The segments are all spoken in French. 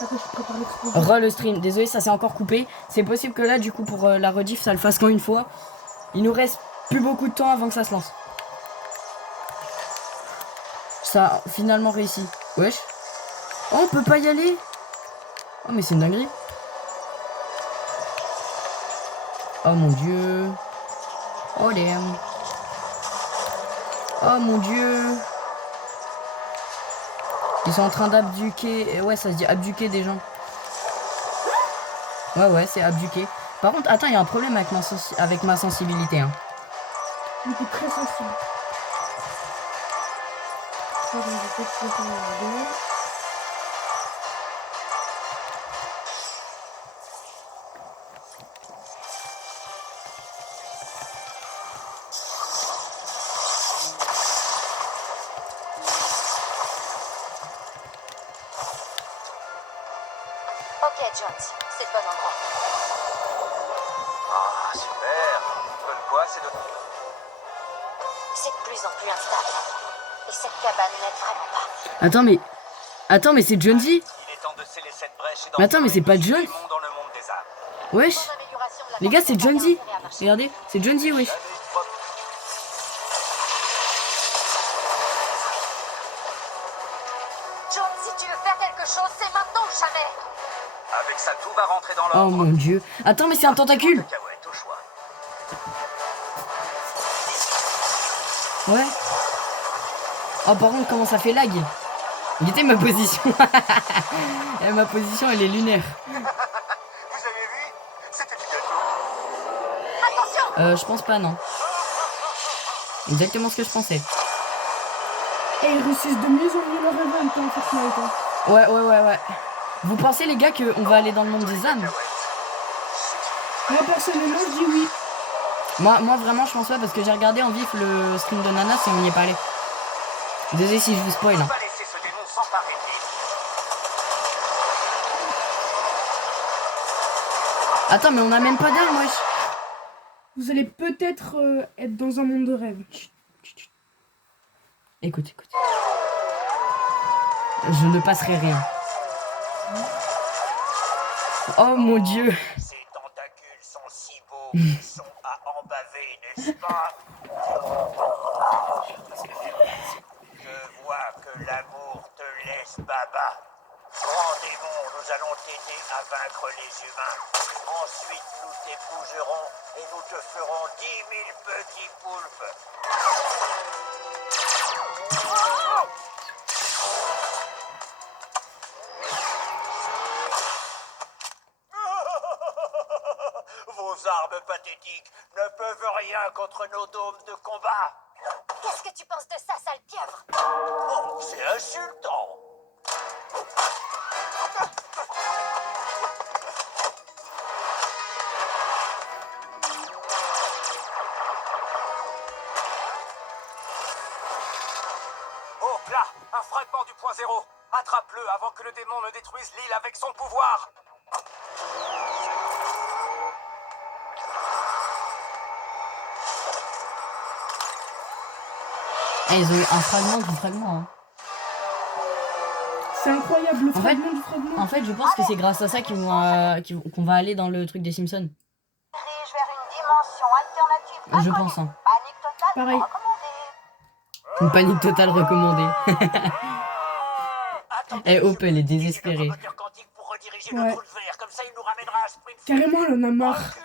Attends, je prépare l'explosion. Re le stream, désolé, ça s'est encore coupé. C'est possible que là, du coup, pour la rediff, ça le fasse qu'en une fois. Il nous reste plus beaucoup de temps avant que ça se lance. Ça a finalement réussi. Wesh. Oh, on peut pas y aller. Oh, mais c'est une dinguerie. Oh mon dieu. Oh damn. Oh mon dieu. Ils sont en train d'abduquer. Ouais, ça se dit abduquer des gens. Ouais, c'est abduquer. Par contre, attends, il y a un problème avec ma sensibilité. Hein. Il était très sensible. Ok, Jones, c'est le bon endroit. Ah, super. Comme quoi, c'est de... C'est de plus en plus instable. Et cette cabane n'aide vraiment pas. Attends, mais c'est Jonesy. Il est temps de sceller cette brèche et Mais attends, mais c'est pas d'envoyer Jones. du monde dans le monde des arts. Wesh. Sans amélioration de la Les gars, c'est formation, Jonesy. ça a intérêt à marcher. Regardez, c'est Jonesy, wesh. Jones, si tu veux faire quelque chose, c'est maintenant ou jamais. Avec ça, tout va rentrer dans Oh l'ordre. mon dieu. Attends, mais c'est un tentacule. Cacahuète au choix. Ouais. Oh, par contre, comment ça fait lag. Il était ma position. Et ma position, elle est lunaire. Vous avez vu? C'était du gâteau. Attention. Je pense pas, non. Exactement ce que je pensais. Et ils réussissent de mieux en mieux leur révolte en Fortnite. Hein. Ouais. Vous pensez, les gars, qu'on va aller dans le monde des ânes? Moi, personnellement, je dis oui. Moi, vraiment, je pense pas, parce que j'ai regardé en vif le stream de Nanas et on n'y est pas allé. Désolé si je vous spoil. On Hein. va laisser ce démon s'emparer de lui. Attends, mais on a même pas d'armes, wesh. Vous allez peut-être être dans un monde de rêve. Écoute. Je ne passerai rien. Oh mon dieu. Ces tentacules sont si beaux qu'ils sont à embaver, n'est-ce pas? Je vois que l'amour te laisse baba. Grand démon, nous allons t'aider à vaincre les humains. Ensuite, nous t'épouserons et nous te ferons 10 000 petits poulpes. Vos armes pathétiques ne peuvent rien contre nos dômes de combat. Qu'est-ce que tu penses de ça, sale pieuvre? Oh, c'est insultant. Oh, là, un fragment du point zéro. Attrape-le avant que le démon ne détruise l'île avec son pouvoir. Eh, ils ont eu un fragment du fragment. Hein. C'est incroyable, le En fragment du fragment. En fait, je pense que c'est grâce à ça qu'on va aller dans le truc des Simpsons. Dirige vers une dimension alternative Je inconnue. pense, hein. Panique totale Pareil. recommandée. Une panique totale recommandée. Attendez, Eh, monsieur, Opel est utilisez désespéré. notre moteur quantique pour rediriger Ouais. le trou de verre. Comme ça, il nous ramènera à Springfield. Carrément, elle en a marre. Enculé!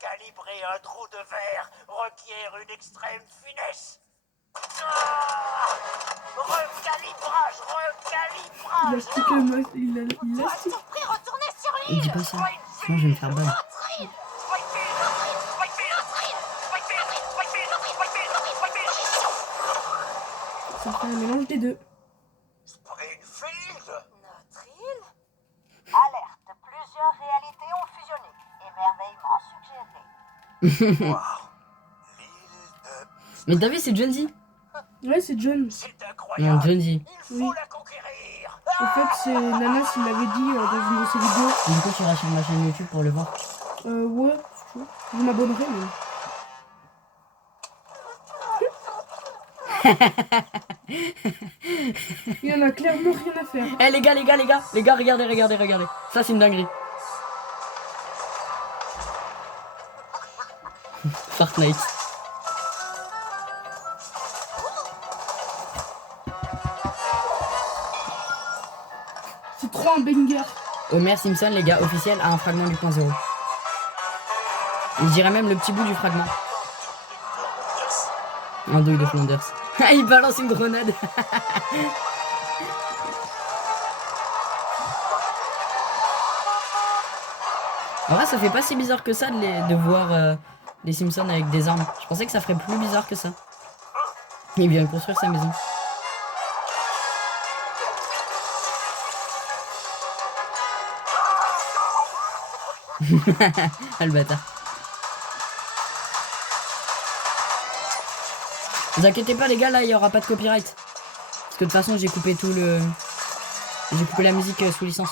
Calibrer un trou de verre requiert une extrême finesse. Recalibrage. Il a stické le masque. Il a stické. Tout prix, retournez sur Il l'île. dit pas ça. Sinon, je vais me faire ban. Notre île. Ça fait un mélange des deux. Springfield? Notre île? Alerte. Plusieurs réalités ont fusionné. Émerveillement suggéré. Wow. L'île de... Mais t'as vu, c'est Jonesy. Ouais, c'est John. C'est Non, incroyable. Jonesy. Il faut Oui. la conquérir. En fait, c'est Nanas, il l'avait dit dans une de ses vidéos. Du coup, tu iras sur ma chaîne YouTube pour le voir. Ouais, je m'abonnerai, mais... Il y en a clairement rien à faire. Eh les gars, regardez. Ça c'est une dinguerie. Fortnite. C'est trop un banger. Homer Simpson, les gars, officiel, a un fragment du point zéro. Je dirais même le petit bout du fragment. Un douille de Flanders. Ah, il balance une grenade. En vrai, ça fait pas si bizarre que ça de voir les Simpsons avec des armes. Je pensais que ça ferait plus bizarre que ça. Il vient de construire sa maison. Ah, le bâtard. Vous inquiétez pas les gars, là il y aura pas de copyright. Parce que de toute façon j'ai coupé tout le... J'ai coupé la musique sous licence.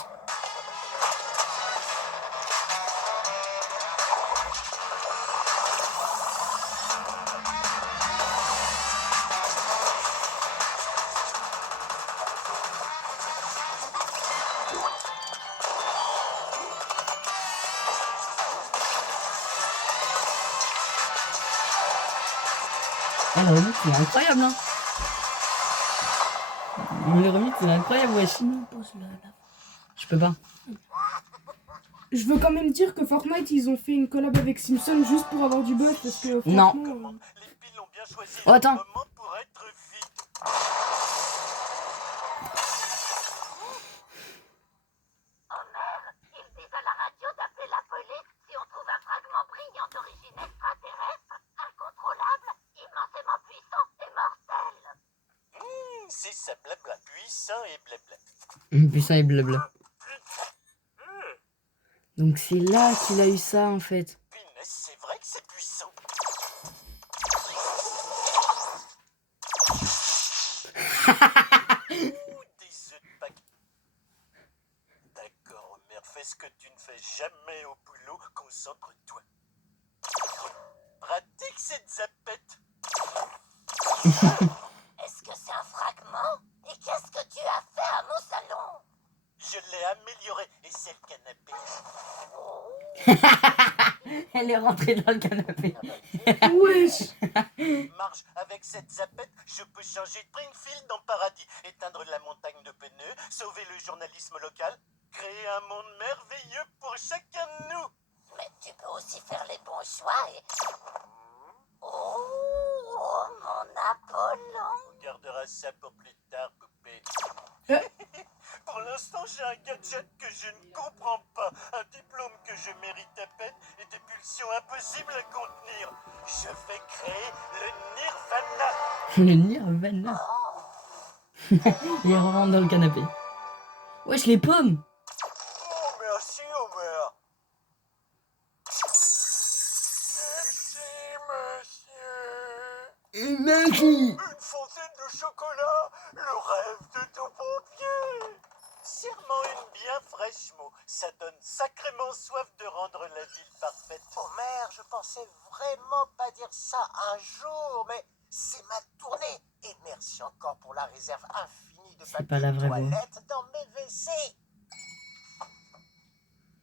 Ah, le remix il est incroyable hein. Le remix il est incroyable wesh. Je peux pas. Je veux quand même dire que Fortnite, ils ont fait une collab avec Simpson juste pour avoir du buzz parce que Non. franchement... Les piles ont bien choisi Oh, attends. le moment pour être vite. Ils disent à la radio d'appeler la police si on trouve un fragment brillant d'origine extraterrestre, incontrôlable, immensément puissant et mortel. C'est ça, blabla. Puissant et blabla. Puissant et blabla. Donc c'est là qu'il a eu ça en fait. Punaise, c'est vrai que c'est puissant. Ouh, des œufs de Pâques. D'accord, Homer, fais ce que tu ne fais jamais au boulot, concentre-toi. Pratique cette zapette. Est-ce que c'est un fragment? Et qu'est-ce que tu as fait à mon salon? Je l'ai amélioré et c'est le canapé. Elle est rentrée dans le canapé. Wesh. Marge, avec cette zapette, je peux changer Springfield en paradis, éteindre la montagne de pneus, sauver le journalisme local, créer un monde merveilleux pour chacun de nous. Mais tu peux aussi faire les bons choix et... Oh, mon Apollon! On gardera ça pour plus tard, poupée. Euh. Pour l'instant, j'ai un gadget que je ne comprends pas, un diplôme que je mérite à peine et des pulsions impossibles à contenir. Je vais créer le Nirvana. Le Nirvana. Il rentre dans le canapé. Wesh les pommes. Oh, merci, Homer. Merci, monsieur. Merci. Une fontaine de chocolat, le rêve de tout pompier. Serre-moi une bien fraîche, Mo. Ça donne sacrément soif de rendre la ville parfaite. Homer, je pensais vraiment pas dire ça un jour, mais c'est ma tournée. Et merci encore pour la réserve infinie de C'est papier pas la de vraie voix. toilette dans mes WC.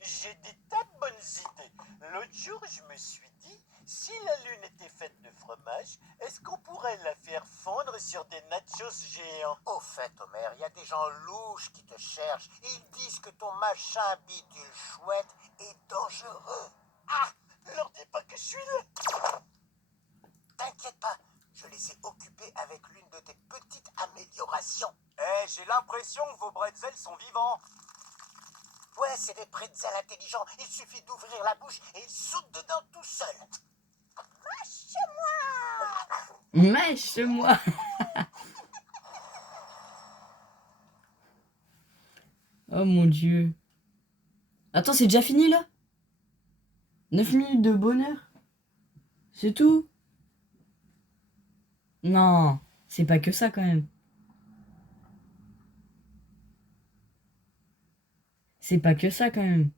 J'ai des tas de bonnes idées. L'autre jour, je me suis dit, si la lune était faite de fromage, est-ce qu'on pourrait la faire fondre sur des nachos géants? Au fait, Homer, il y a des gens louches qui te cherchent. Ils disent que ton machin bidule chouette est dangereux. Ah, leur dis pas que je suis là. T'inquiète pas, je les ai occupés avec l'une de tes petites améliorations. Eh, j'ai l'impression que vos bretzels sont vivants. Ouais, c'est des bretzels intelligents. Il suffit d'ouvrir la bouche et ils sautent dedans tout seuls. Mâche-moi. Oh mon dieu. Attends, c'est déjà fini là? 9 minutes de bonheur? C'est tout? Non, c'est pas que ça quand même. C'est pas que ça quand même.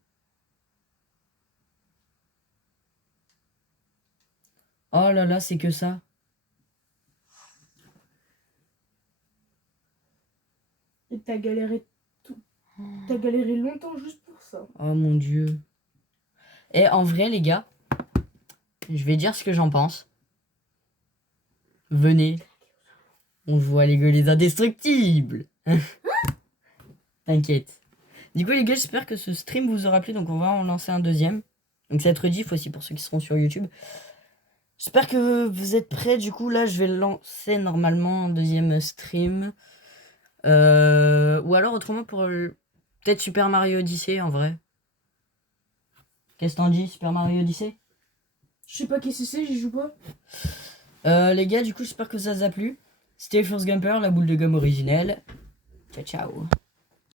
Oh là là, c'est que ça. t'as galéré t'as galéré longtemps juste pour ça. Oh mon dieu. Et en vrai, les gars, je vais dire ce que j'en pense. Venez. On joue à Lego les indestructibles. T'inquiète. Du coup, les gars, j'espère que ce stream vous aura plu. Donc, on va en lancer un deuxième. Donc, ça va être rediff aussi pour ceux qui seront sur YouTube. J'espère que vous êtes prêts. Du coup, là, je vais lancer normalement un deuxième stream. Ou alors, autrement, pour peut-être Super Mario Odyssey, en vrai. Qu'est-ce que t'en dis, Super Mario Odyssey? Je sais pas qui c'est, j'y joue pas. Les gars, du coup, j'espère que ça vous a plu. C'était Force Gumper, la boule de gomme originelle. Ciao, ciao.